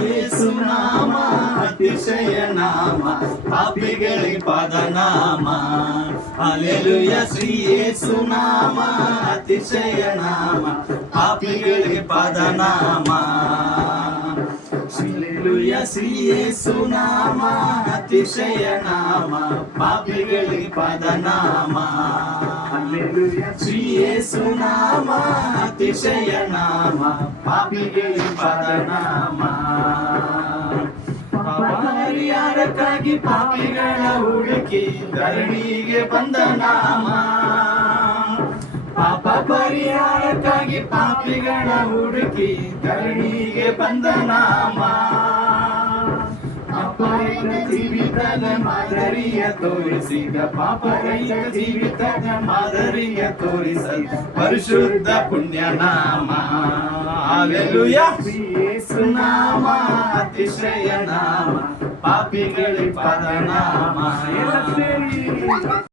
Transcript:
ಯೇಸುನಾಮ ಅತಿಶಯ ನಾಮ ಪಾಪಿಗಳಿಗೆ ಪದನಾಮ ಹಲ್ಲೆಲೂಯ ಶ್ರೀ ಯೇಸುನಾಮ ಅತಿಶಯ ನಾಮ ಪಾಪಿಗಳಿಗೆ ಪದನಾಮ ಹಲ್ಲೆಲೂಯ ಶ್ರೀ ಯೇಸುನಾಮ ಅತಿಶಯ ನಾಮ ಪಾಪಿಗಳಿಗೆ ಪದನಾಮ ಹಲ್ಲೆಲೂಯ ಶ್ರೀ ಯೇಸುನಾಮ ಅತಿಶಯ ನಾಮ ಪಾಪಿಗಳಿಗೆ ಪದನಾಮ ಪರಿಹಾರಕ್ಕಾಗಿ ಪಾಪಿಗಳ ಹುಡುಕಿ ಧರಣಿಗೆ ಬಂದ ನಾಮ ಪಾಪ ಪರಿಹಾರಕ್ಕಾಗಿ ಪಾಪಿಗಳ ಹುಡುಕಿ ಧರಣಿಗೆ ಬಂದ ನಾಮ ಪಾಪರಹಿತ ಜೀವಿತದ ಮಾದರಿಯ ತೋರಿಸಿದ ಪಾಪರಹಿತ ಜೀವಿತದ ಮಾದರಿಯ ತೋರಿಸಿದ ಪರಿಶುದ್ಧ ಪುಣ್ಯ ನಾಮ ಹಲ್ಲೆಲೂಯ ಯೇಸುನಾಮ ಅತಿಶಯ ನಾಮ ಪಾಪಿಗಳಿಗೆ ಪದನಾಮ